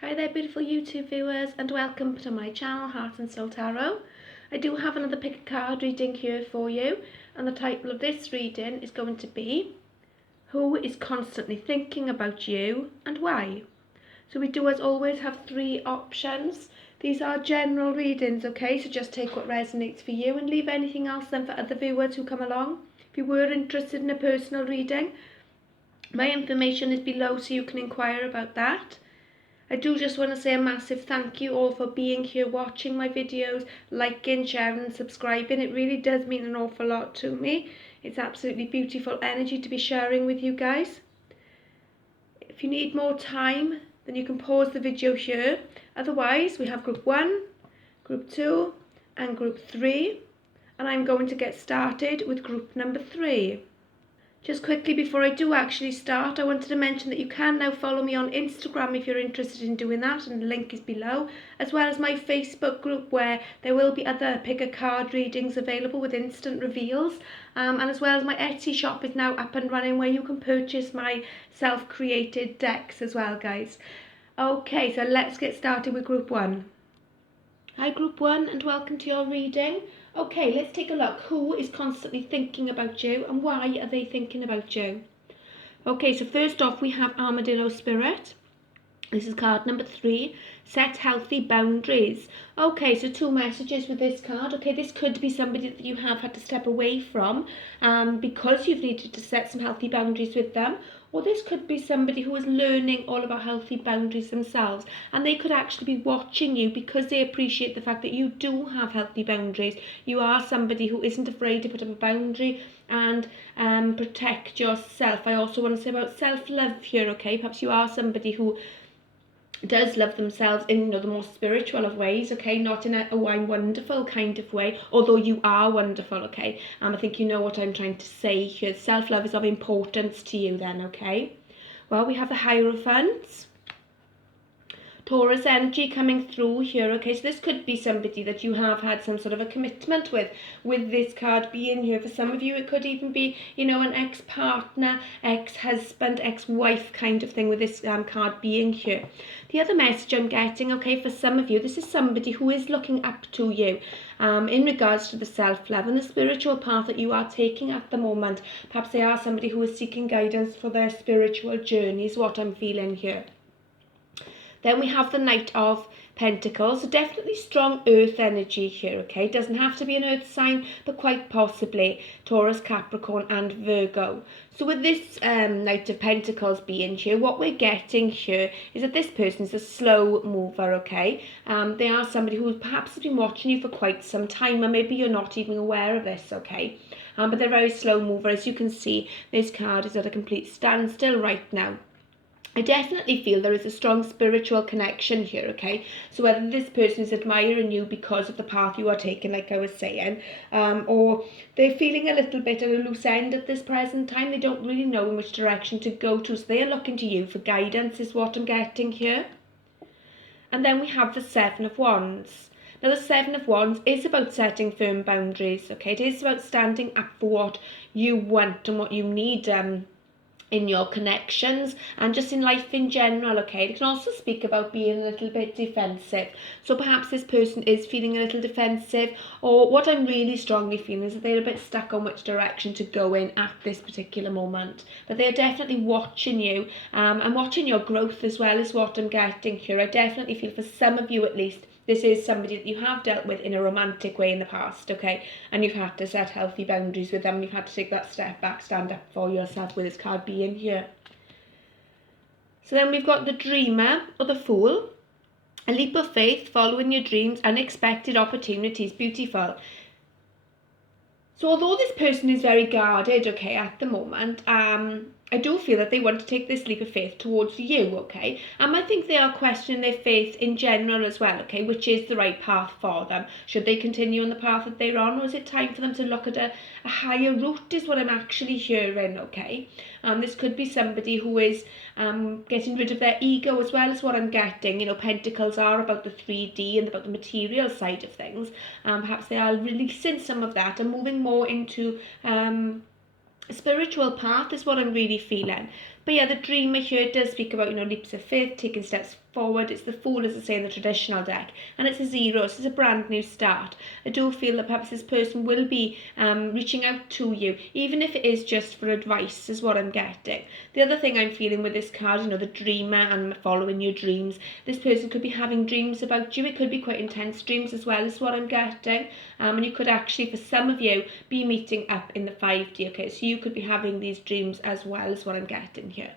Hi there beautiful YouTube viewers and welcome to my channel Heart and Soul Tarot. I do have another pick a card reading here for you, and the title of this reading is going to be Who is constantly thinking about you and why? So we do as always have three options. These are general readings, okay, so just take what resonates for you and leave anything else then for other viewers who come along. If you were interested in a personal reading, my information is below so you can inquire about that. I do just want to say a massive thank you all for being here, watching my videos, liking, sharing and subscribing. It really does mean an awful lot to me. It's absolutely beautiful energy to be sharing with you guys. If you need more time, then you can pause the video here. Otherwise, we have group 1, group 2 and group 3. And I'm going to get started with group number 3. Just quickly before I do actually start, I wanted to mention that you can now follow me on Instagram if you're interested in doing that, and the link is below, as well as my Facebook group where there will be other pick a card readings available with instant reveals, and as well as my Etsy shop is now up and running where you can purchase my self-created decks as well, guys. Okay, so let's get started with group 1. Hi group 1 and welcome to your reading. Okay, let's take a look. Who is constantly thinking about you and why are they thinking about you? Okay, so first off we have Armadillo Spirit. This is card number 3. Set healthy boundaries. Okay, so two messages with this card. Okay, this could be somebody that you have had to step away from because you've needed to set some healthy boundaries with them. Or this could be somebody who is learning all about healthy boundaries themselves, and they could actually be watching you because they appreciate the fact that you do have healthy boundaries. You are somebody who isn't afraid to put up a boundary and protect yourself. I also want to say about self-love here, okay? Perhaps you are somebody who does love themselves in the more spiritual of ways, okay, not in a I'm wonderful kind of way, although you are wonderful, okay. I think you know what I'm trying to say here. Self-love is of importance to you then, okay. Well, we have the Hierophant, Taurus energy coming through here, okay. So this could be somebody that you have had some sort of a commitment with this card being here. For some of you it could even be, an ex-partner, ex-husband, ex-wife kind of thing with this card being here. The other message I'm getting, okay, for some of you, this is somebody who is looking up to you in regards to the self-love and the spiritual path that you are taking at the moment. Perhaps they are somebody who is seeking guidance for their spiritual journey is what I'm feeling here. Then we have the Knight of Pentacles, so definitely strong earth energy here, okay? Doesn't have to be an earth sign, but quite possibly Taurus, Capricorn and Virgo. So with this Knight of Pentacles being here, what we're getting here is that this person is a slow mover, okay? They are somebody who perhaps has been watching you for quite some time, or maybe you're not even aware of this, okay? But they're very slow mover. As you can see, this card is at a complete standstill right now. I definitely feel there is a strong spiritual connection here, okay? So whether this person is admiring you because of the path you are taking, like I was saying, or they're feeling a little bit at a loose end at this present time, they don't really know in which direction to go to, so they are looking to you for guidance is what I'm getting here. And then we have the Seven of Wands. Now the Seven of Wands is about setting firm boundaries, okay? It is about standing up for what you want and what you need in your connections and just in life in general, okay? It can also speak about being a little bit defensive. So perhaps this person is feeling a little defensive, or what I'm really strongly feeling is that they're a bit stuck on which direction to go in at this particular moment. But they're definitely watching you and watching your growth as well is what I'm getting here. I definitely feel for some of you at least, this is somebody that you have dealt with in a romantic way in the past, okay? And you've had to set healthy boundaries with them. You've had to take that step back, stand up for yourself with this card being here. So then we've got the Dreamer or the Fool. A leap of faith, following your dreams, unexpected opportunities, beautiful. So although this person is very guarded, okay, at the moment, I do feel that they want to take this leap of faith towards you, okay? I think they are questioning their faith in general as well, okay? Which is the right path for them? Should they continue on the path that they're on, or is it time for them to look at a higher route is what I'm actually hearing, okay? This could be somebody who is getting rid of their ego as well as what I'm getting. Pentacles are about the 3D and about the material side of things. Perhaps they are releasing some of that and moving more into a spiritual path is what I'm really feeling. But yeah, the Dreamer here does speak about, leaps of faith, taking steps forward. It's the Fool, as I say, in the traditional deck, and it's a 0, so it's a brand new start. I do feel that perhaps this person will be reaching out to you, even if it is just for advice, is what I'm getting. The other thing I'm feeling with this card, you know, the dreamer and following your dreams, this person could be having dreams about you. It could be quite intense dreams as well, is what I'm getting. And you could actually, for some of you, be meeting up in the 5D, okay? So you could be having these dreams as well, is what I'm getting here.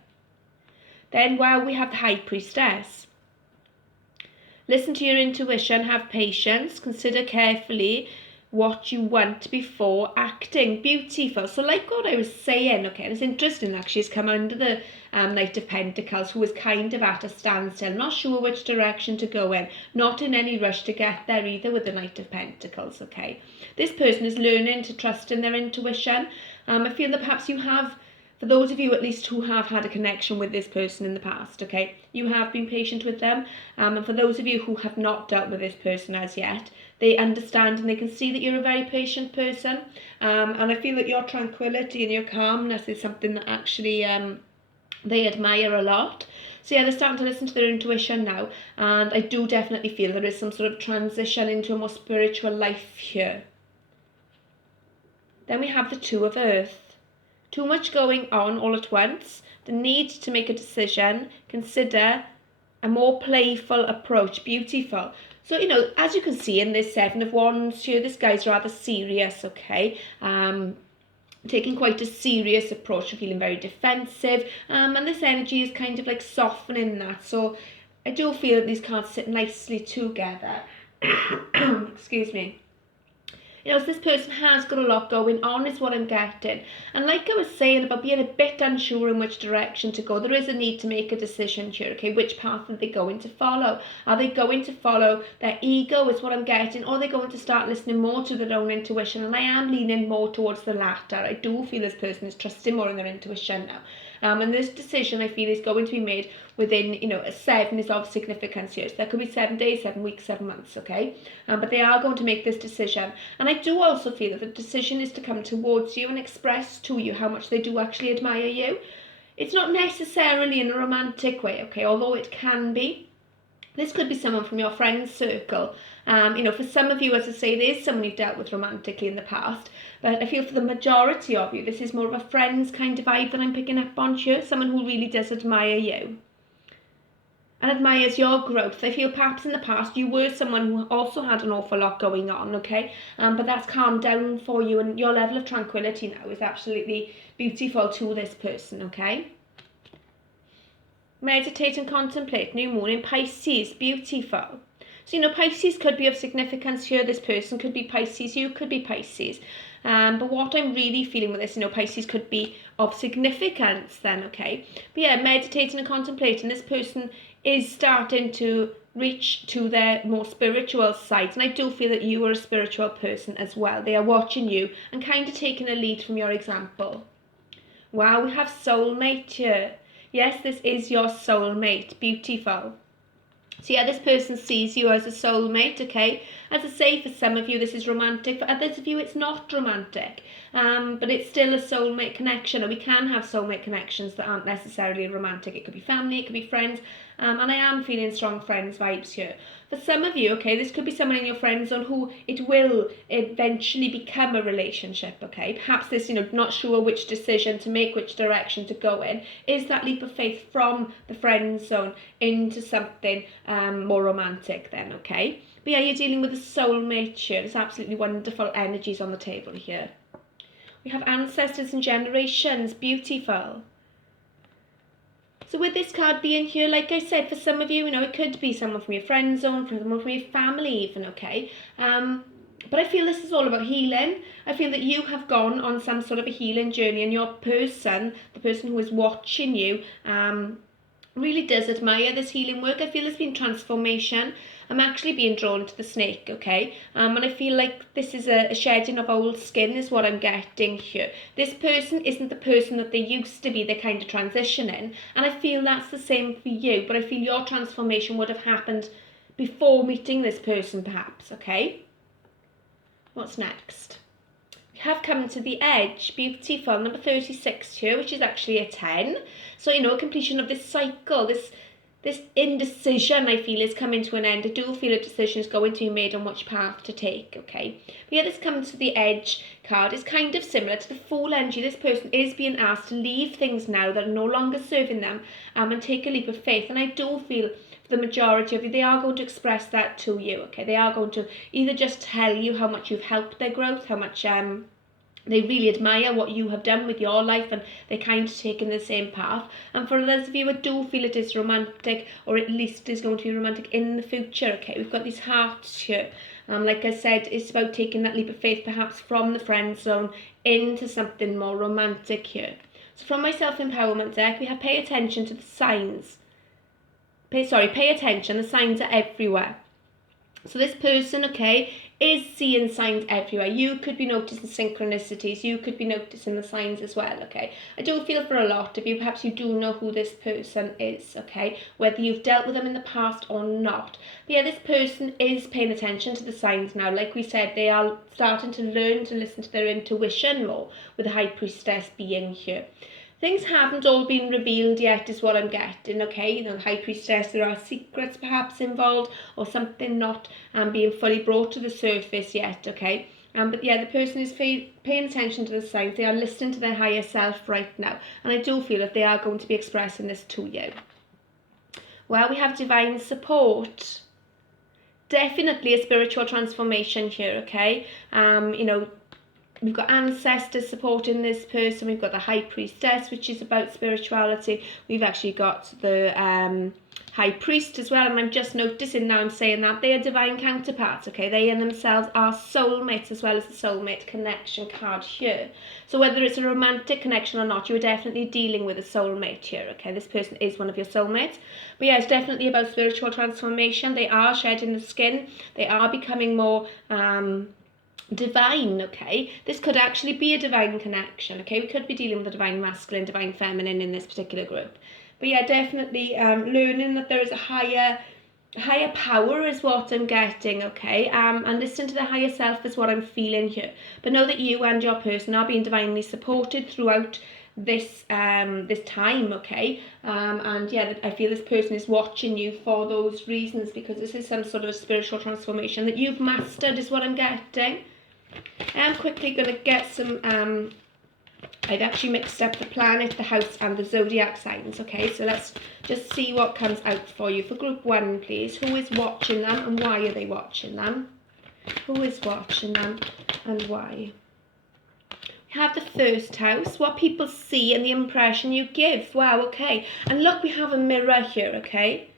Then, wow, we have the High Priestess. Listen to your intuition, have patience, consider carefully what you want before acting. Beautiful. So like what I was saying, okay, and it's interesting actually, it's come under the Knight of Pentacles, who is kind of at a standstill, not sure which direction to go in, not in any rush to get there either with the Knight of Pentacles, okay. This person is learning to trust in their intuition. I feel that perhaps you have, for those of you at least who have had a connection with this person in the past, okay, you have been patient with them. And for those of you who have not dealt with this person as yet, they understand and they can see that you're a very patient person. And I feel that your tranquility and your calmness is something that actually they admire a lot. So yeah, they're starting to listen to their intuition now. And I do definitely feel there is some sort of transition into a more spiritual life here. Then we have the Two of Earth. Too much going on all at once, the need to make a decision, consider a more playful approach. Beautiful. So, you know, as you can see in this Seven of Wands here, this guy's rather serious, okay? Taking quite a serious approach, feeling very defensive, and this energy is kind of like softening that. So I do feel that these cards sit nicely together. Excuse me. You know, so this person has got a lot going on, is what I'm getting. And like I was saying about being a bit unsure in which direction to go, there is a need to make a decision here, okay? Which path are they going to follow? Are they going to follow their ego, is what I'm getting, or are they going to start listening more to their own intuition? And I am leaning more towards the latter. I do feel this person is trusting more in their intuition now. And this decision, I feel, is going to be made within, you know, a 7 is of significance here. So that could be 7 days, 7 weeks, 7 months, okay? But they are going to make this decision. And I do also feel that the decision is to come towards you and express to you how much they do actually admire you. It's not necessarily in a romantic way, okay? Although it can be. This could be someone from your friend's circle. You know, for some of you, as I say, there is someone you've dealt with romantically in the past. But I feel for the majority of you, this is more of a friend's kind of vibe that I'm picking up on here. Someone who really does admire you and admires your growth. I feel perhaps in the past you were someone who also had an awful lot going on, okay? But that's calmed down for you, and your level of tranquility now is absolutely beautiful to this person, okay? Meditate and contemplate. New moon in Pisces. Beautiful. So, you know, Pisces could be of significance here. This person could be Pisces. You could be Pisces. But what I'm really feeling with this, you know, Pisces could be of significance then, okay? But yeah, meditating and contemplating. This person is starting to reach to their more spiritual sides. And I do feel that you are a spiritual person as well. They are watching you and kind of taking a lead from your example. Wow, we have soulmate here. Yes, this is your soulmate. Beautiful. So yeah, this person sees you as a soulmate, okay? As I say, for some of you this is romantic, for others of you it's not romantic. But it's still a soulmate connection, and we can have soulmate connections that aren't necessarily romantic. It could be family, it could be friends, and I am feeling strong friends vibes here. For some of you, okay, this could be someone in your friend zone who it will eventually become a relationship, okay? Perhaps this, you know, not sure which decision to make, which direction to go in, is that leap of faith from the friend zone into something more romantic then, okay? But yeah, you're dealing with a soulmate here. There's absolutely wonderful energies on the table here. We have ancestors and generations. Beautiful. So with this card being here, like I said, for some of you, you know, it could be someone from your friend zone, someone from your family even, okay? But I feel this is all about healing. I feel that you have gone on some sort of a healing journey, and your person, the person who is watching you, really does admire this healing work. I feel there's been transformation. I'm actually being drawn to the snake, okay? And I feel like this is a shedding of old skin is what I'm getting here. This person isn't the person that they used to be. They're kind of transitioning. And I feel that's the same for you. But I feel your transformation would have happened before meeting this person, perhaps, okay? What's next? We have come to the edge. Beautiful. Number 36 here, which is actually a 10. So, you know, completion of this cycle, this this indecision, I feel, is coming to an end. I do feel a decision is going to be made on which path to take, okay? But yeah, this comes to the Edge card. It's kind of similar to the Fool energy. This person is being asked to leave things now that are no longer serving them and take a leap of faith. And I do feel for the majority of you, they are going to express that to you, okay? They are going to either just tell you how much you've helped their growth, how much they really admire what you have done with your life, and they're kind of taking the same path. And for others of you, I do feel it is romantic, or at least is going to be romantic in the future, okay? We've got these hearts here. Like I said, it's about taking that leap of faith, perhaps from the friend zone into something more romantic here. So from my self-empowerment deck, we have pay attention to the signs. Pay attention, the signs are everywhere. So this person, okay, is seeing signs everywhere. You could be noticing synchronicities. You could be noticing the signs as well, okay? I do feel for a lot of you, perhaps you do know who this person is, okay? Whether you've dealt with them in the past or not. But yeah, this person is paying attention to the signs now. Like we said, they are starting to learn to listen to their intuition more with the High Priestess being here. Things haven't all been revealed yet is what I'm getting, okay? You know, the High Priestess, there are secrets perhaps involved or something not being fully brought to the surface yet, okay? But yeah, the person is paying attention to the signs. They are listening to their higher self right now. And I do feel that they are going to be expressing this to you. Well, we have divine support. Definitely a spiritual transformation here, okay? You know, we've got ancestors supporting this person. We've got the High Priestess, which is about spirituality. We've actually got the High Priest as well. And I'm just noticing now I'm saying that they are divine counterparts, okay? They in themselves are soulmates as well as the soulmate connection card here. So whether it's a romantic connection or not, you are definitely dealing with a soulmate here, okay? This person is one of your soulmates. But yeah, it's definitely about spiritual transformation. They are shedding the skin. They are becoming more divine, okay? This could actually be a divine connection, okay? We could be dealing with a divine masculine, divine feminine in this particular group. But yeah, definitely learning that there is a higher power is what I'm getting, okay? And listen to the higher self is what I'm feeling here. But know that you and your person are being divinely supported throughout this this time, okay? And yeah, I feel this person is watching you for those reasons, because this is some sort of a spiritual transformation that you've mastered is what I'm getting. I'm quickly going to get some, I've actually mixed up the planet, the house and the zodiac signs, okay? So let's just see what comes out for you. For group 1, please. Who is watching them and why are they watching them? Who is watching them and why? We have the first house, what people see and the impression you give. Wow, okay. And look, we have a mirror here, okay?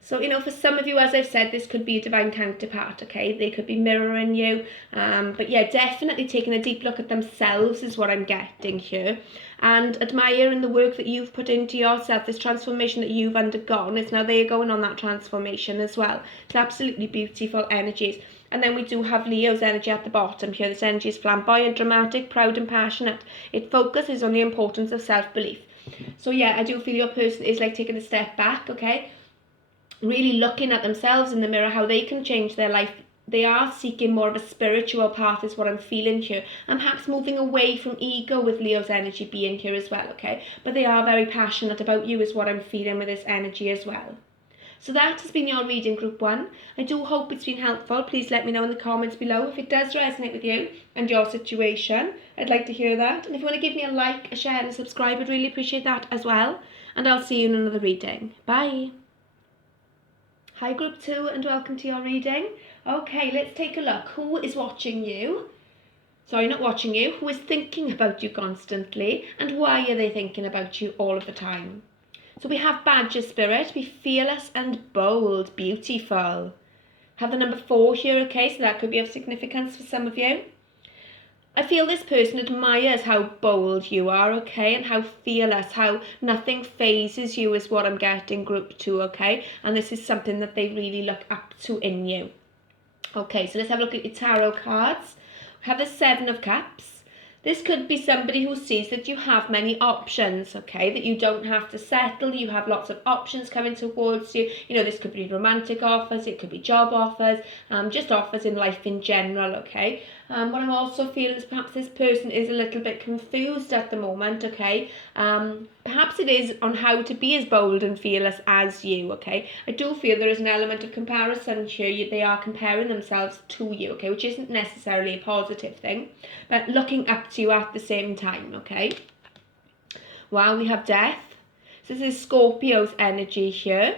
So, you know, for some of you, as I've said, this could be a divine counterpart, okay? They could be mirroring you. But yeah, definitely taking a deep look at themselves is what I'm getting here. And admiring the work that you've put into yourself, this transformation that you've undergone. It's now they're going on that transformation as well. It's absolutely beautiful energies. And then we do have Leo's energy at the bottom here. This energy is flamboyant, dramatic, proud and passionate. It focuses on the importance of self-belief. So yeah, I do feel your person is like taking a step back, okay? Really looking at themselves in the mirror, how they can change their life. They are seeking more of a spiritual path is what I'm feeling here. And perhaps moving away from ego with Leo's energy being here as well, okay? But they are very passionate about you is what I'm feeling with this energy as well. So that has been your reading, group 1. I do hope it's been helpful. Please let me know in the comments below if it does resonate with you and your situation. I'd like to hear that. And if you want to give me a like, a share and a subscribe, I'd really appreciate that as well. And I'll see you in another reading. Bye. Hi group 2 and welcome to your reading. Okay, let's take a look. Who is watching you? Sorry, not watching you. Who is thinking about you constantly? And why are they thinking about you all of the time? So we have Badger Spirit. Be fearless and bold. Beautiful. Have the number 4 here, okay? So that could be of significance for some of you. I feel this person admires how bold you are, okay, and how fearless, how nothing phases you is what I'm getting, group 2, okay? And this is something that they really look up to in you. Okay, so let's have a look at your tarot cards. We have the 7 of Cups. This could be somebody who sees that you have many options, okay, that you don't have to settle, you have lots of options coming towards you. You know, this could be romantic offers, it could be job offers, just offers in life in general, okay. What I'm also feeling is perhaps this person is a little bit confused at the moment, okay. Perhaps it is on how to be as bold and fearless as you, okay. I do feel there is an element of comparison here. They are comparing themselves to you, okay, which isn't necessarily a positive thing, but looking up to you at the same time, okay. Wow, we have death. So this is Scorpio's energy here.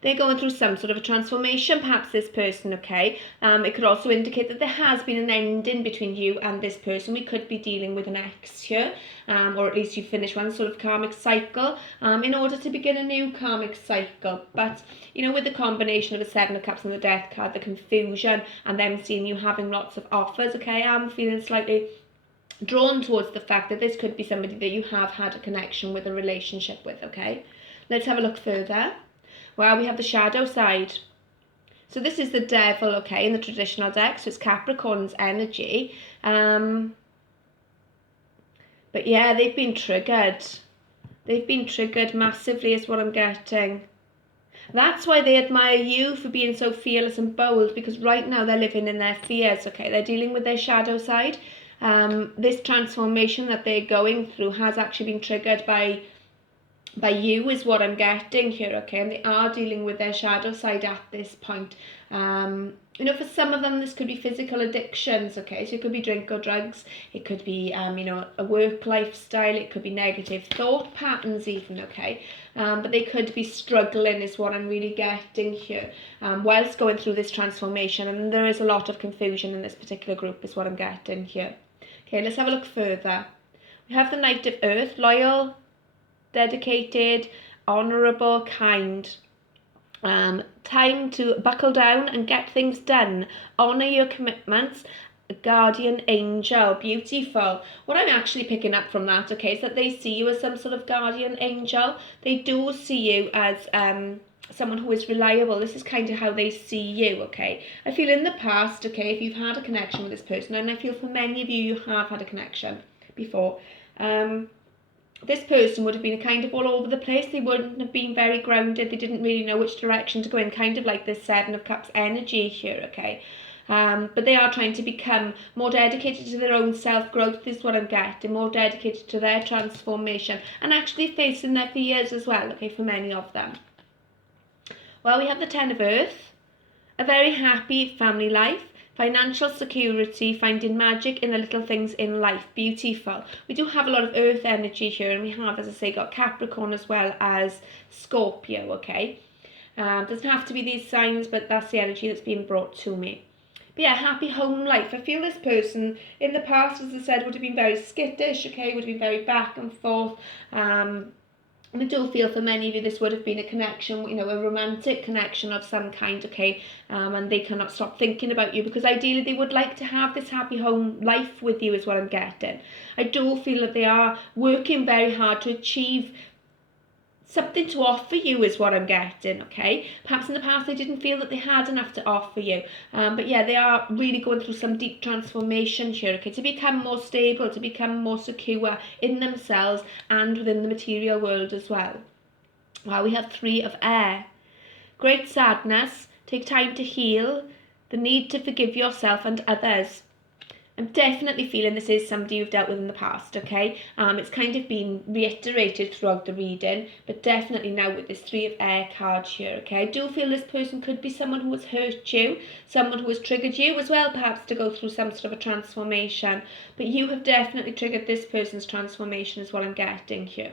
They're going through some sort of a transformation, perhaps this person, okay. It could also indicate that there has been an ending between you and this person. We could be dealing with an ex here, or at least you finish one sort of karmic cycle in order to begin a new karmic cycle. But, you know, with the combination of the Seven of Cups and the Death card, the confusion, and them seeing you having lots of offers, okay, I'm feeling slightly drawn towards the fact that this could be somebody that you have had a connection with, a relationship with, okay. Let's have a look further. Well, we have the shadow side. So this is the devil, okay, in the traditional deck. So it's Capricorn's energy. But yeah, they've been triggered. They've been triggered massively is what I'm getting. That's why they admire you for being so fearless and bold, because right now they're living in their fears, okay. They're dealing with their shadow side. This transformation that they're going through has actually been triggered by you is what I'm getting here, okay, and they are dealing with their shadow side at this point. You know, for some of them this could be physical addictions, okay, so it could be drink or drugs, it could be you know, a work lifestyle, it could be negative thought patterns even, okay, but they could be struggling is what I'm really getting here whilst going through this transformation, and there is a lot of confusion in this particular group is what I'm getting here. Okay, let's have a look further. We have the Knight of Earth, loyal, dedicated, honourable, kind. Time to buckle down and get things done. Honour your commitments. A guardian angel, beautiful. What I'm actually picking up from that, okay, is that they see you as some sort of guardian angel. They do see you as someone who is reliable. This is kind of how they see you, okay. I feel in the past, okay, if you've had a connection with this person, and I feel for many of you, you have had a connection before, this person would have been kind of all over the place. They wouldn't have been very grounded. They didn't really know which direction to go in, kind of like this Seven of Cups energy here, okay. But they are trying to become more dedicated to their own self-growth is what I'm getting, more dedicated to their transformation, and actually facing their fears as well, okay, for many of them. Well, we have the Ten of Earth, a very happy family life, financial security, finding magic in the little things in life, beautiful. We do have a lot of earth energy here, and we have, as I say, got Capricorn as well as Scorpio, okay. Doesn't have to be these signs, but that's the energy that's being brought to me. But yeah, happy home life. I feel this person in the past, as I said, would have been very skittish, okay, would have been very back and forth. And I do feel for many of you this would have been a connection, you know, a romantic connection of some kind, okay, and they cannot stop thinking about you because ideally they would like to have this happy home life with you is what I'm getting. I do feel that they are working very hard to achieve something to offer you is what I'm getting, okay. Perhaps in the past they didn't feel that they had enough to offer you, but yeah, they are really going through some deep transformation here, okay, to become more stable, to become more secure in themselves and within the material world as well. Wow, we have Three of Air. Great sadness, take time to heal, the need to forgive yourself and others. I'm definitely feeling this is somebody you've dealt with in the past, okay? It's kind of been reiterated throughout the reading, but definitely now with this Three of Air card here, okay? I do feel this person could be someone who has hurt you, someone who has triggered you as well, perhaps to go through some sort of a transformation, but you have definitely triggered this person's transformation is what I'm getting here.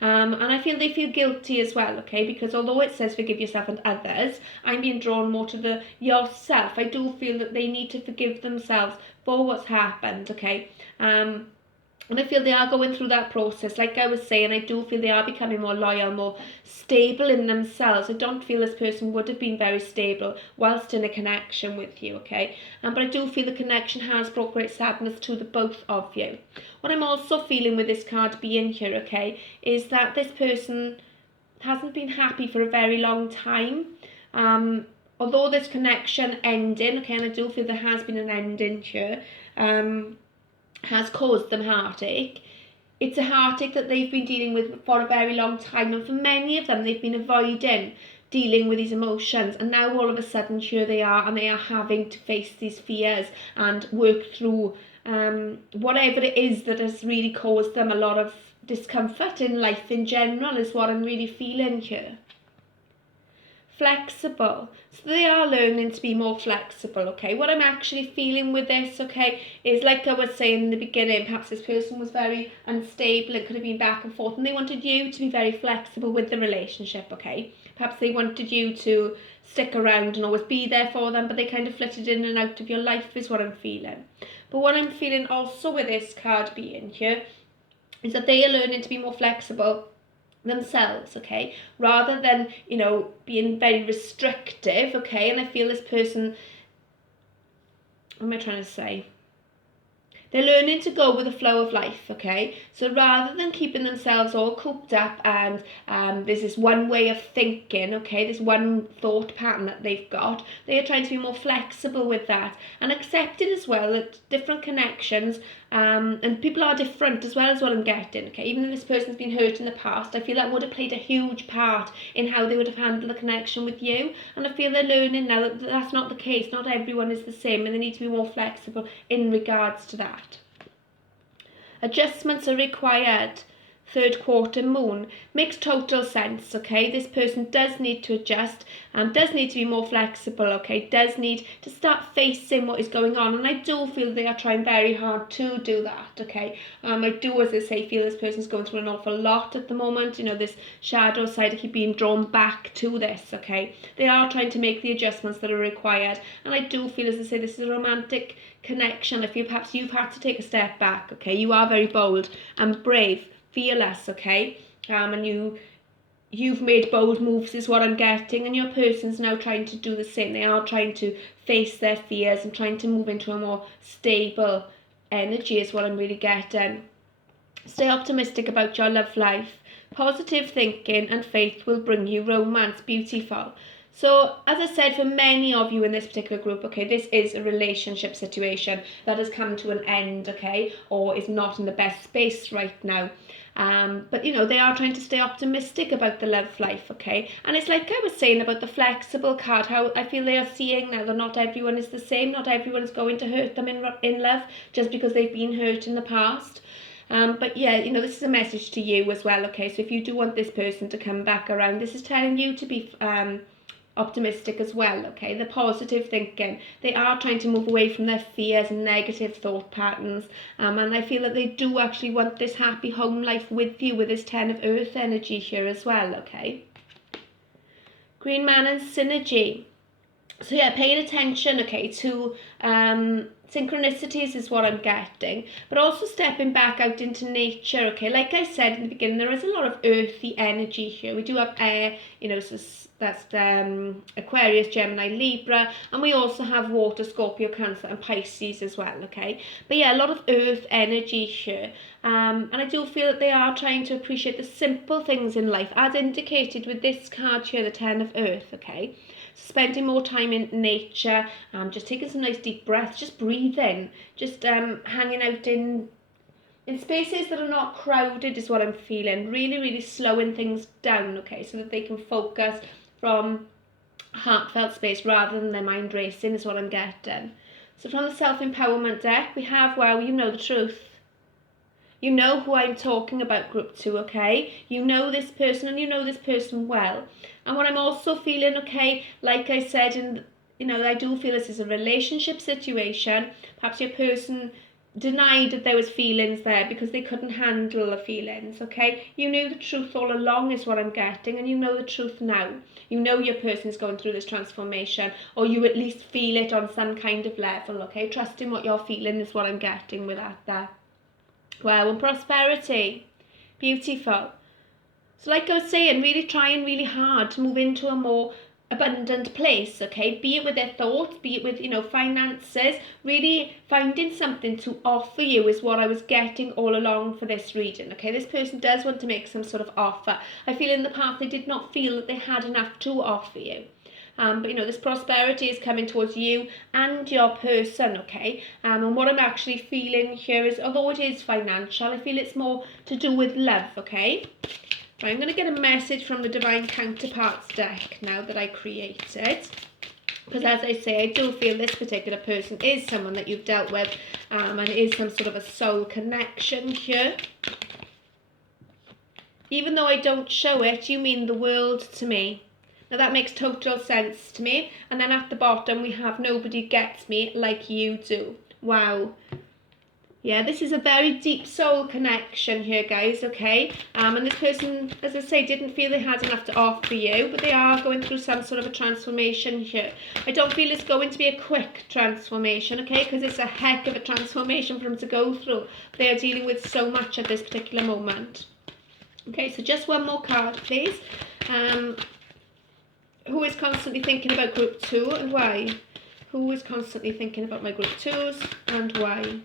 And I feel they feel guilty as well, okay, because although it says forgive yourself and others, I'm being drawn more to the yourself. I do feel that they need to forgive themselves for what's happened, okay, and I feel they are going through that process. Like I was saying, I do feel they are becoming more loyal, more stable in themselves. I don't feel this person would have been very stable whilst in a connection with you, okay? But I do feel the connection has brought great sadness to the both of you. What I'm also feeling with this card being here, okay, is that this person hasn't been happy for a very long time. Although this connection ending, okay, and I do feel there has been an ending here, has caused them heartache. It's a heartache that they've been dealing with for a very long time, and for many of them they've been avoiding dealing with these emotions, and now all of a sudden here they are, and they are having to face these fears and work through whatever it is that has really caused them a lot of discomfort in life in general, is what I'm really feeling here. Flexible. So they are learning to be more flexible, okay? What I'm actually feeling with this, okay, is like I was saying in the beginning, perhaps this person was very unstable, it could have been back and forth, and they wanted you to be very flexible with the relationship, okay? Perhaps they wanted you to stick around and always be there for them, but they kind of flitted in and out of your life, is what I'm feeling. But what I'm feeling also with this card being here is that they are learning to be more flexible themselves, okay, rather than, you know, being very restrictive, okay. And I feel this person, what am I trying to say? They're learning to go with the flow of life, okay? So rather than keeping themselves all cooped up and there's this one way of thinking, okay, this one thought pattern that they've got, they are trying to be more flexible with that and accepting as well that different connections and people are different as well, as what I'm getting, okay? Even if this person's been hurt in the past, I feel that would have played a huge part in how they would have handled the connection with you. And I feel they're learning now that that's not the case. Not everyone is the same, and they need to be more flexible in regards to that. Adjustments are required. Third quarter moon makes total sense, okay? This person does need to adjust, does need to be more flexible, okay? Does need to start facing what is going on, and I do feel they are trying very hard to do that, okay? I do, as I say, feel this person's going through an awful lot at the moment. You know, this shadow side, I keep being drawn back to this, okay? They are trying to make the adjustments that are required, and I do feel, as I say, this is a romantic connection. I feel perhaps you've had to take a step back, okay? You are very bold and brave, fearless, okay, and you've made bold moves, is what I'm getting, and your person's now trying to do the same. They are trying to face their fears and trying to move into a more stable energy, is what I'm really getting. Stay optimistic about your love life. Positive thinking and faith will bring you romance. Beautiful. So, as I said, for many of you in this particular group, okay, this is a relationship situation that has come to an end, okay, or is not in the best space right now. But, you know, they are trying to stay optimistic about the love life, okay? And it's like I was saying about the flexible card, how I feel they are seeing now that not everyone is the same. Not everyone is going to hurt them in love just because they've been hurt in the past. But yeah, you know, this is a message to you as well, okay? So if you do want this person to come back around, this is telling you to be optimistic as well, okay? The positive thinking. They are trying to move away from their fears and negative thought patterns, and I feel that they do actually want this happy home life with you, with this 10 of Earth energy here as well, okay? Green Man and Synergy. So yeah, paying attention, okay, to synchronicities is what I'm getting, but also stepping back out into nature, okay? Like I said in the beginning, there is a lot of earthy energy here. We do have air, you know, so that's Aquarius, Gemini, Libra, and we also have water, Scorpio, Cancer, and Pisces as well, okay? But yeah, a lot of earth energy here, and I do feel that they are trying to appreciate the simple things in life, as indicated with this card here, the 10 of Earth, okay? Spending more time in nature, just taking some nice deep breaths, just breathing, just hanging out in spaces that are not crowded is what I'm feeling. Really, really slowing things down, okay, so that they can focus from heartfelt space rather than their mind racing is what I'm getting. So from the self-empowerment deck, we have, well, you know the truth. You know who I'm talking about, group 2, okay? You know this person, and you know this person well. And what I'm also feeling, okay, like I said, you know, I do feel this is a relationship situation. Perhaps your person denied that there was feelings there because they couldn't handle the feelings, okay? You knew the truth all along is what I'm getting, and you know the truth now. You know your person is going through this transformation, or you at least feel it on some kind of level, okay? Trusting what you're feeling is what I'm getting with that there. Well, and prosperity. Beautiful. So like I was saying, really trying really hard to move into a more abundant place, okay? Be it with their thoughts, be it with, you know, finances. Really finding something to offer you is what I was getting all along for this reading, okay? This person does want to make some sort of offer. I feel in the past they did not feel that they had enough to offer you. But this prosperity is coming towards you and your person, okay? And what I'm actually feeling here is, although it is financial, I feel it's more to do with love, okay? Right, I'm going to get a message from the Divine Counterparts deck now that I created. Because as I say, I do feel this particular person is someone that you've dealt with, and it is some sort of a soul connection here. Even though I don't show it, you mean the world to me. Now that makes total sense to me. And then at the bottom we have nobody gets me like you do. Wow. Yeah, this is a very deep soul connection here, guys, okay? And this person, as I say, didn't feel they had enough to offer you, but they are going through some sort of a transformation here. I don't feel it's going to be a quick transformation, okay? Because it's a heck of a transformation for them to go through. They are dealing with so much at this particular moment. Okay, so just one more card, please. Who is constantly thinking about group 2 and why? Who is constantly thinking about my group 2s and why?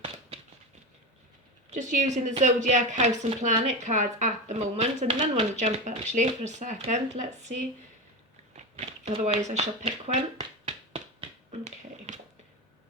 Just using the zodiac, house and planet cards at the moment, and then I want to jump actually for a second. Let's see. Otherwise I shall pick one. Okay.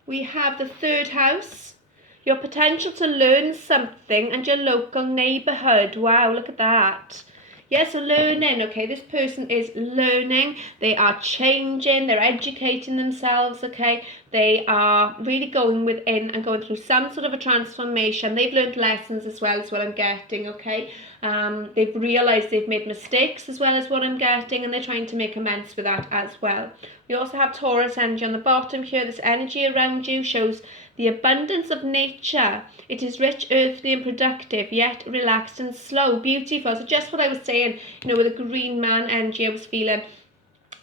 We have the 3rd house. Your potential to learn something and your local neighbourhood. Wow, look at that. Yeah, so learning, okay, this person is learning, they are changing, they're educating themselves, okay, they are really going within and going through some sort of a transformation. They've learned lessons as well as what I'm getting, okay. They've realised they've made mistakes as well as what I'm getting, and they're trying to make amends for that as well. We also have Taurus energy on the bottom here. This energy around you shows the abundance of nature. It is rich, earthly and productive, yet relaxed and slow. Beautiful. So just what I was saying, with the green man energy I was feeling.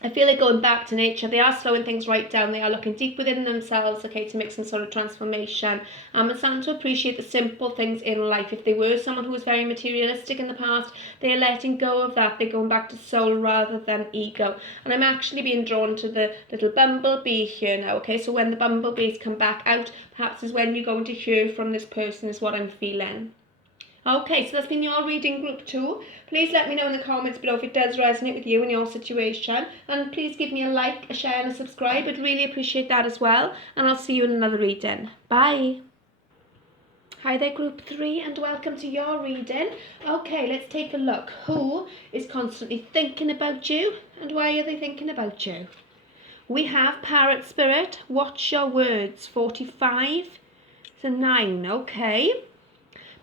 I feel like going back to nature. They are slowing things right down. They are looking deep within themselves, okay, to make some sort of transformation. And starting to appreciate the simple things in life. If they were someone who was very materialistic in the past, they are letting go of that. They're going back to soul rather than ego. And I'm actually being drawn to the little bumblebee here now, okay? So when the bumblebees come back out, perhaps is when you're going to hear from this person, is what I'm feeling. Okay, so that's been your reading group 2. Please let me know in the comments below if it does resonate with you in your situation. And please give me a like, a share and a subscribe. I'd really appreciate that as well. And I'll see you in another reading. Bye. Hi there, group 3, and welcome to your reading. Okay, let's take a look. Who is constantly thinking about you and why are they thinking about you? We have Parrot Spirit, watch your words, 45. It's a 9, okay.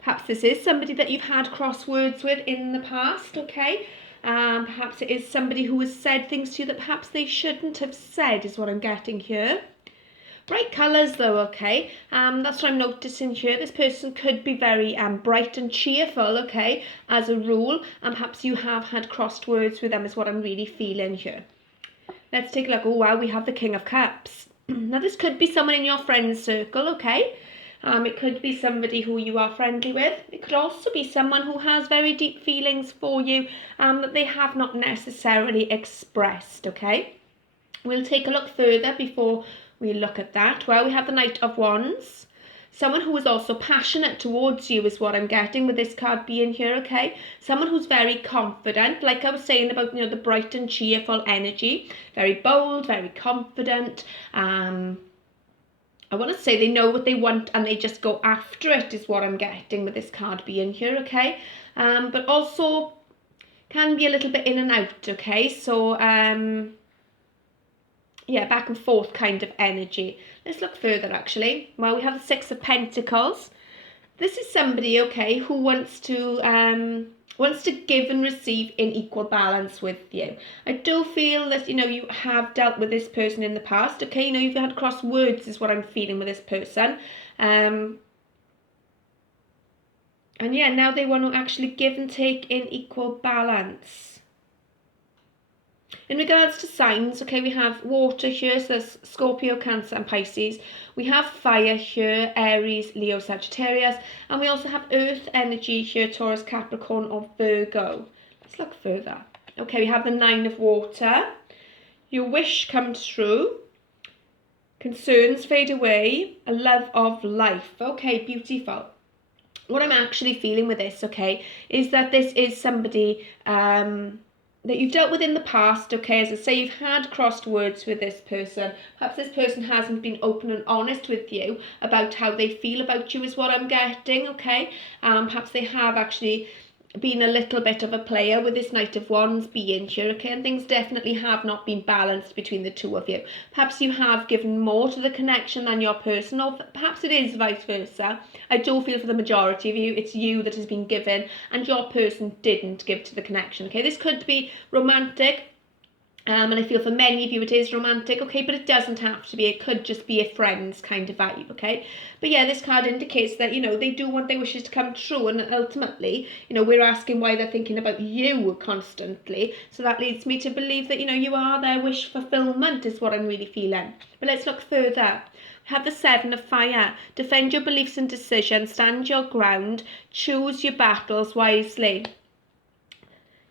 Perhaps this is somebody that you've had crosswords with in the past, okay? Perhaps it is somebody who has said things to you that perhaps they shouldn't have said, is what I'm getting here. Bright colours though, okay? That's what I'm noticing here. This person could be very bright and cheerful, okay, as a rule. And perhaps you have had crossed words with them, is what I'm really feeling here. Let's take a look. Oh, wow, we have the King of Cups. Now, this could be someone in your friend's circle, okay? It could be somebody who you are friendly with. It could also be someone who has very deep feelings for you that they have not necessarily expressed, okay? We'll take a look further before we look at that. Well, we have the Knight of Wands. Someone who is also passionate towards you is what I'm getting with this card being here, okay? Someone who's very confident, like I was saying about, the bright and cheerful energy. Very bold, very confident, I want to say they know what they want and they just go after it, is what I'm getting with this card being here, okay? But also can be a little bit in and out, okay? So, yeah, back and forth kind of energy. Let's look further, actually. Well, we have the 6 of Pentacles. This is somebody, okay, who wants to give and receive in equal balance with you. I do feel that, you have dealt with this person in the past, okay? You've had cross words is what I'm feeling with this person. And yeah, now they want to actually give and take in equal balance. In regards to signs, okay, we have water here, so that's Scorpio, Cancer and Pisces. We have fire here, Aries, Leo, Sagittarius. And we also have earth energy here, Taurus, Capricorn or Virgo. Let's look further. Okay, we have the 9 of Water. Your wish comes true. Concerns fade away. A love of life. Okay, beautiful. What I'm actually feeling with this, okay, is that this is somebody that you've dealt with in the past, okay? As I say, you've had crossed words with this person. Perhaps this person hasn't been open and honest with you about how they feel about you is what I'm getting, okay? Perhaps they have actually been a little bit of a player with this Knight of Wands being here, okay? And things definitely have not been balanced between the two of you. Perhaps you have given more to the connection than your person, or perhaps it is vice versa. I do feel for the majority of you, it's you that has been given and your person didn't give to the connection, okay? This could be romantic. And I feel for many of you it is romantic, okay, but it doesn't have to be. It could just be a friends kind of vibe, okay? But yeah, this card indicates that, you know, they do want their wishes to come true, and ultimately, you know, we're asking why they're thinking about you constantly. So that leads me to believe that, you know, you are their wish fulfillment is what I'm really feeling. But let's look further. We have the Seven of Fire. Defend your beliefs and decisions, stand your ground, choose your battles wisely.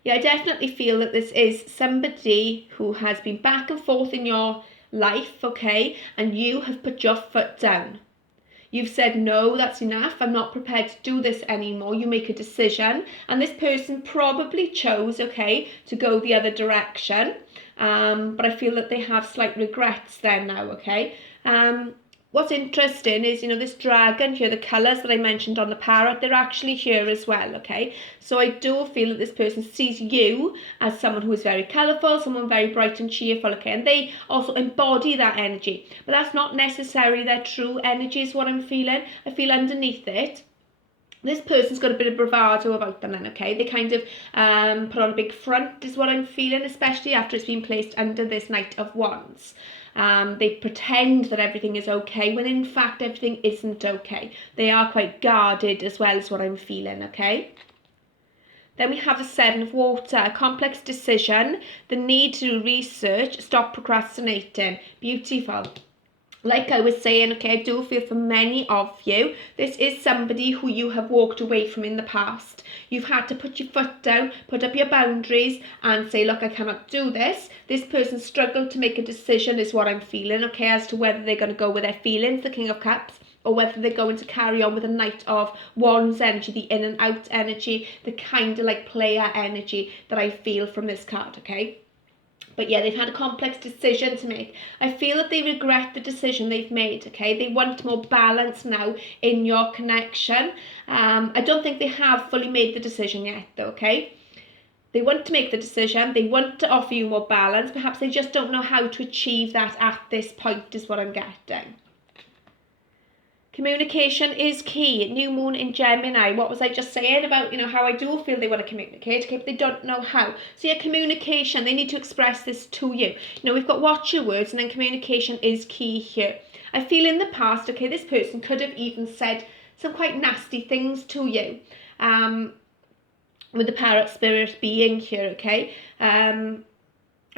Yeah, I definitely feel that this is somebody who has been back and forth in your life, okay, and you have put your foot down. You've said, no, that's enough, I'm not prepared to do this anymore. You make a decision, and this person probably chose, okay, to go the other direction, but I feel that they have slight regrets there now, okay. What's interesting is, you know, this dragon here, the colours that I mentioned on the parrot, they're actually here as well, okay? So I do feel that this person sees you as someone who is very colourful, someone very bright and cheerful, okay? And they also embody that energy. But that's not necessarily their true energy is what I'm feeling. I feel underneath it, this person's got a bit of bravado about them then, okay? They kind of put on a big front is what I'm feeling, especially after it's been placed under this Knight of Wands. They pretend that everything is okay when in fact everything isn't okay. They are quite guarded as well as what I'm feeling, okay? Then we have the Seven of Water, a complex decision, the need to do research, stop procrastinating. Beautiful. Like I was saying, okay, I do feel for many of you, this is somebody who you have walked away from in the past. You've had to put your foot down, put up your boundaries and say, look, I cannot do this. This person struggled to make a decision is what I'm feeling, okay, as to whether they're going to go with their feelings, the King of Cups, or whether they're going to carry on with a Knight of Wands energy, the in and out energy, the kind of like player energy that I feel from this card, okay? But yeah, they've had a complex decision to make. I feel that they regret the decision they've made, okay? They want more balance now in your connection. I don't think they have fully made the decision yet, though, okay? They want to make the decision. They want to offer you more balance. Perhaps they just don't know how to achieve that at this point is what I'm getting. Communication is key. New moon in Gemini. What was I just saying about, you know, how I do feel they want to communicate, okay, but they don't know how. So yeah, communication, they need to express this to you. You know, we've got watch your words and then communication is key here. I feel in the past, okay, this person could have even said some quite nasty things to you. With the parrot spirit being here, okay. And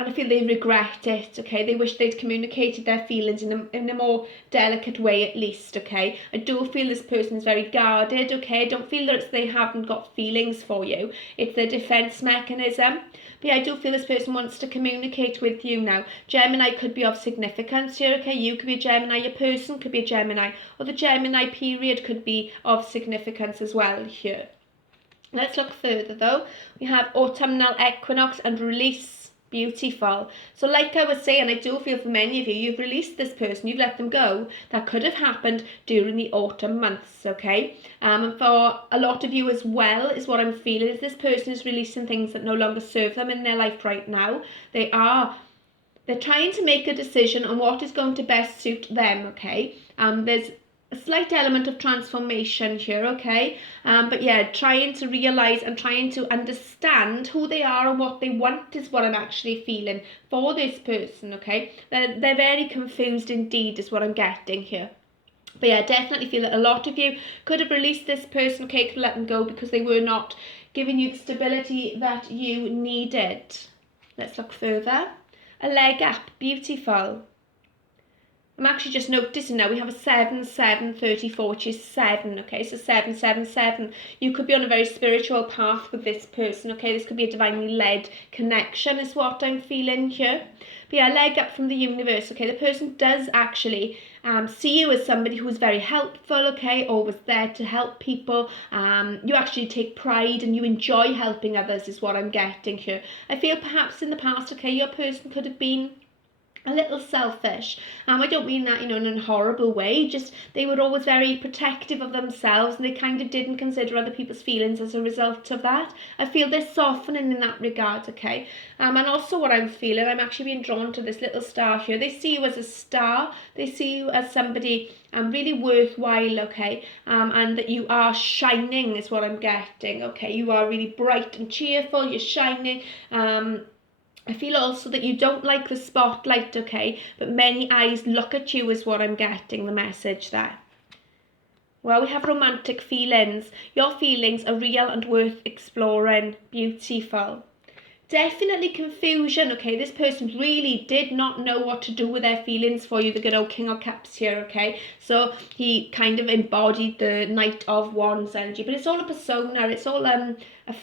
I feel they regret it, okay? They wish they'd communicated their feelings in a more delicate way at least, okay? I do feel this person is very guarded, okay? I don't feel that they haven't got feelings for you. It's their defense mechanism. But yeah, I do feel this person wants to communicate with you now. Gemini could be of significance here, okay? You could be a Gemini, your person could be a Gemini, or the Gemini period could be of significance as well here. Let's look further though. We have autumnal equinox and release. Beautiful. So like I was saying, I do feel for many of you, you've released this person, you've let them go. That could have happened during the autumn months, okay? And for a lot of you as well, is what I'm feeling, is this person is releasing things that no longer serve them in their life right now. They're trying to make a decision on what is going to best suit them, okay? There's a slight element of transformation here, okay? But yeah, trying to realise and trying to understand who they are and what they want is what I'm actually feeling for this person, okay? They're very confused indeed is what I'm getting here. But yeah, I definitely feel that a lot of you could have released this person, okay, could let them go because they were not giving you the stability that you needed. Let's look further. A leg up, beautiful. I'm actually just noticing now we have a 7, 7, 34, which is 7, okay? So 7, 7, 7. You could be on a very spiritual path with this person, okay? This could be a divinely led connection is what I'm feeling here. But yeah, leg up from the universe, okay? The person does actually see you as somebody who's very helpful, okay? Always there to help people. You actually take pride and you enjoy helping others is what I'm getting here. I feel perhaps in the past, okay, your person could have been a little selfish. I don't mean that, in a horrible way, just they were always very protective of themselves and they kind of didn't consider other people's feelings as a result of that. I feel they're softening in that regard, okay? And also what I'm feeling, I'm actually being drawn to this little star here. They see you as a star, they see you as somebody really worthwhile, okay? And that you are shining is what I'm getting, okay? You are really bright and cheerful, you're shining. I feel also that you don't like the spotlight, okay? But many eyes look at you is what I'm getting, the message there. Well, we have romantic feelings. Your feelings are real and worth exploring. Beautiful. Definitely confusion, okay? This person really did not know what to do with their feelings for you, the good old King of Cups here, okay? So he kind of embodied the Knight of Wands energy, but it's all a persona, it's all a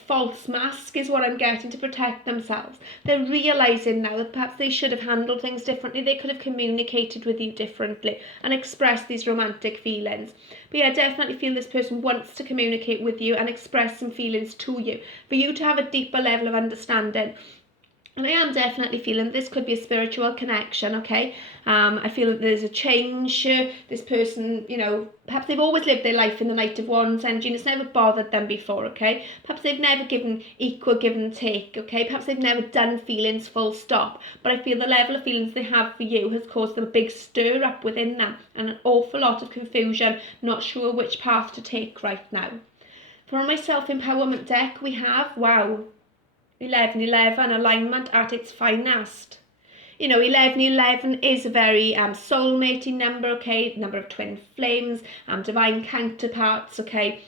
false mask is what I'm getting to protect themselves. They're realising now that perhaps they should have handled things differently, they could have communicated with you differently and expressed these romantic feelings. But yeah, I definitely feel this person wants to communicate with you and express some feelings to you, for you to have a deeper level of understanding. And I am definitely feeling this could be a spiritual connection, okay? I feel that there's a change. This person, perhaps they've always lived their life in the Knight of Wands energy and it's never bothered them before, okay? Perhaps they've never given equal give and take, okay? Perhaps they've never done feelings full stop. But I feel the level of feelings they have for you has caused them a big stir up within them and an awful lot of confusion, not sure which path to take right now. For my self-empowerment deck, we have, wow, 1111, alignment at its finest. 1111 is a very soulmating number, okay? Number of twin flames, divine counterparts, okay?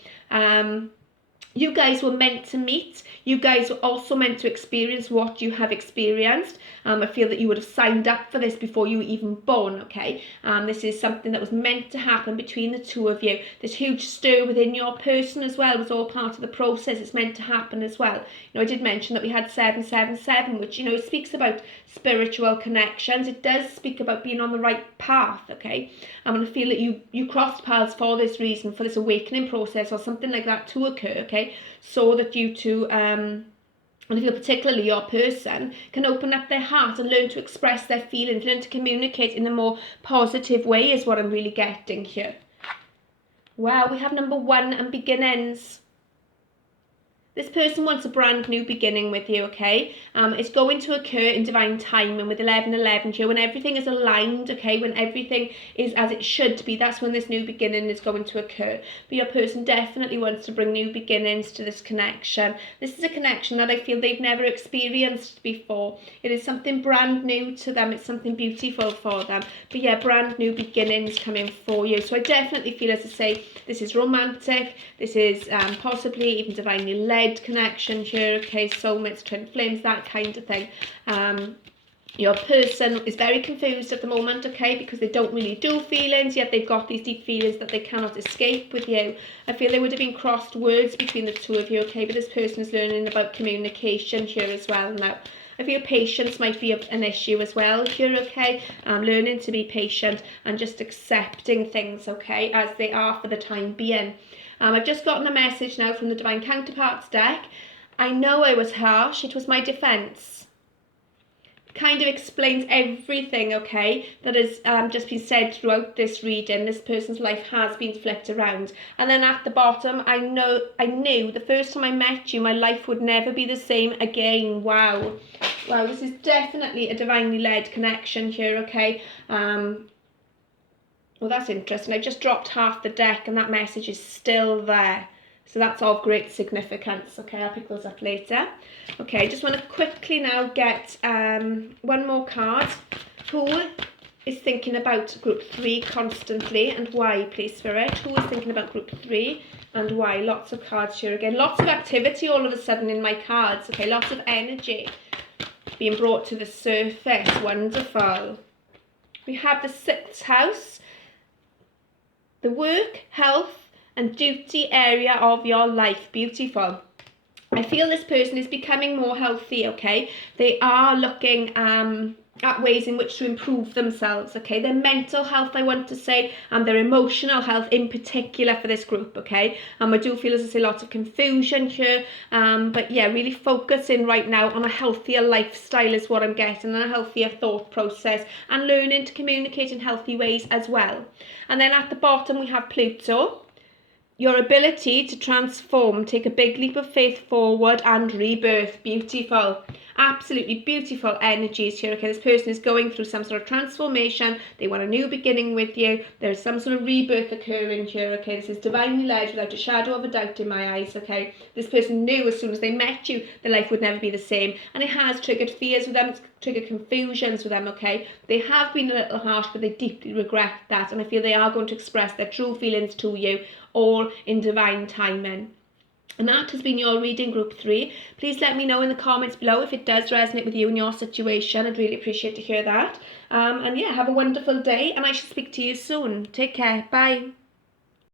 You guys were meant to meet. You guys were also meant to experience what you have experienced. I feel that you would have signed up for this before you were even born, okay? This is something that was meant to happen between the two of you. This huge stir within your person as well was all part of the process. It's meant to happen as well. I did mention that we had 777, which, speaks about spiritual connections. It does speak about being on the right path, okay? I'm going to feel that you crossed paths for this reason, for this awakening process or something like that to occur, okay? So that you two, and I feel particularly your person, can open up their heart and learn to express their feelings, learn to communicate in a more positive way is what I'm really getting here. Wow, we have number 1 and beginnings. This person wants a brand new beginning with you, okay? It's going to occur in divine timing with 1111 here, when everything is aligned, okay? When everything is as it should be, that's when this new beginning is going to occur. But your person definitely wants to bring new beginnings to this connection. This is a connection that I feel they've never experienced before. It is something brand new to them. It's something beautiful for them. But yeah, brand new beginnings coming for you. So I definitely feel, as I say, this is romantic. This is possibly even divinely led connection here, okay? Soulmates, twin flames, that kind of thing. Your person is very confused at the moment, okay, because they don't really do feelings, yet they've got these deep feelings that they cannot escape with you. I feel there would have been crossed words between the two of you, okay, but this person is learning about communication here as well now. I feel patience might be an issue as well here, okay? Learning to be patient and just accepting things, okay, as they are for the time being. I've just gotten a message now from the Divine Counterparts deck. I know I was harsh, it was my defense. Kind of explains everything, okay, that has just been said throughout this reading. This person's life has been flipped around. And then at the bottom, I knew the first time I met you, my life would never be the same again. Wow. Wow, this is definitely a divinely led connection here, okay. Well, that's interesting. I've just dropped half the deck and that message is still there. So that's of great significance. Okay, I'll pick those up later. Okay, I just want to quickly now get one more card. Who is thinking about group 3 constantly and why, please, Spirit? Who is thinking about group 3 and why? Lots of cards here again. Lots of activity all of a sudden in my cards. Okay, lots of energy being brought to the surface. Wonderful. We have the 6th house, the work, health and duty area of your life. Beautiful. I feel this person is becoming more healthy, okay? They are looking at ways in which to improve themselves, okay? Their mental health, I want to say, and their emotional health in particular for this group, okay? I do feel, as I say, lots of confusion here, but yeah, really focusing right now on a healthier lifestyle is what I'm getting, and a healthier thought process, and learning to communicate in healthy ways as well. And then at the bottom we have Pluto. Your ability to transform, take a big leap of faith forward and rebirth. Beautiful. Absolutely beautiful energies here. Okay, this person is going through some sort of transformation. They want a new beginning with you. There's some sort of rebirth occurring here. Okay, this is divinely led without a shadow of a doubt in my eyes. Okay, this person knew as soon as they met you, their life would never be the same. And it has triggered fears with them. It's triggered confusions with them. Okay, they have been a little harsh, but they deeply regret that. And I feel they are going to express their true feelings to you, all in divine timing. And that has been your reading, group 3. Please let me know in the comments below if it does resonate with you and your situation. I'd really appreciate to hear that. And yeah, have a wonderful day, and I shall speak to you soon. Take care. Bye.